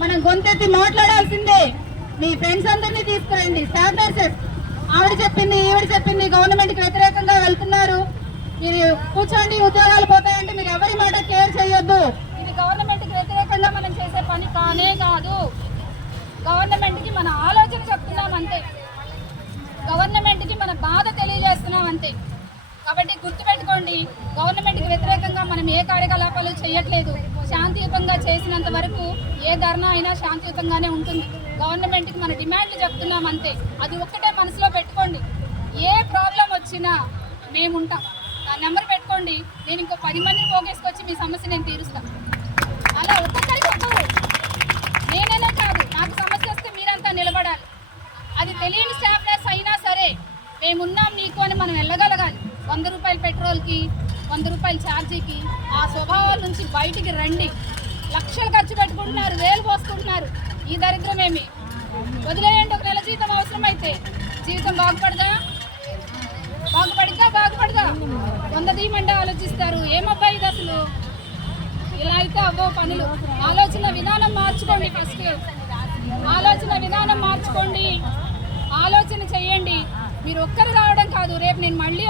మనం గొంతెత్తి మాట్లాడాల్సిందే. మీ ఫ్రెండ్స్ అందరినీ తీసుకురండి, స్టాఫ్ నర్సెస్. ఆవిడ చెప్పింది ఈవిడ చెప్పింది, గవర్నమెంట్కి వ్యతిరేకంగా వెళ్తున్నారు, మీరు కూర్చోండి ఉద్యోగాలు పోతాయంటే మీరు ఎవరి మాట కేర్ చేయొద్దు. ఇది గవర్నమెంట్కి వ్యతిరేకంగా మనం చేసే పని కానే కాదు. గవర్నమెంట్కి మన ఆలోచన చెప్తున్నాం అంతే, గవర్నమెంట్కి మన బాధ తెలియజేస్తున్నాం అంతే. కాబట్టి గుర్తుపెట్టుకోండి, గవర్నమెంట్కి వ్యతిరేకంగా మనం ఏ కార్యకలాపాలు చేయట్లేదు. శాంతియుతంగా చేసినంత వరకు ఏ ధర్నా అయినా శాంతియుతంగానే ఉంటుంది. గవర్నమెంట్కి మన డిమాండ్లు చెప్తున్నాం అంతే. అది ఒక్కటే మనసులో పెట్టుకోండి. ఏ ప్రాబ్లం వచ్చినా మేముంటాం. నా నెంబర్ పెట్టుకోండి, నేను ఇంకో 10 మందిని పోగేసుకొచ్చి మీ సమస్య నేను తీరుస్తాను. అలా ఒక్కొక్కరికి ఒక్కరు, నేనేనే కాదు, నాకు సమస్య వస్తే మీరంతా నిలబడాలి. అది తెలియని స్టాఫ్ నర్స్ అయినా సరే మేమున్నాం నీకు అని మనం వెళ్ళగలగాలి. 100 రూపాయల పెట్రోల్కి, 100 రూపాయల ఛార్జీకి ఆ స్వభావాల నుంచి బయటికి రండి. లక్షలు ఖర్చు పెట్టుకుంటున్నారు, వేలు పోసుకుంటున్నారు. ఈ దరిద్రమేమి వదిలేయండి. ఒక నెల జీతం అవసరమైతే జీవితం బాగుపడదా? బాగుపడదా? 100 తీయమంటే ఆలోచిస్తారు. ఏమబ్బాయి ఇది అసలు? ఇలా అయితే అవ్వో పనులు. ఆలోచన విధానం మార్చుకోండి. ఫస్ట్ ఆలోచన విధానం మార్చుకోండి, ఆలోచన చెయ్యండి. మీరు ఒక్కరు రావడం కాదు, రేపు నేను మళ్ళీ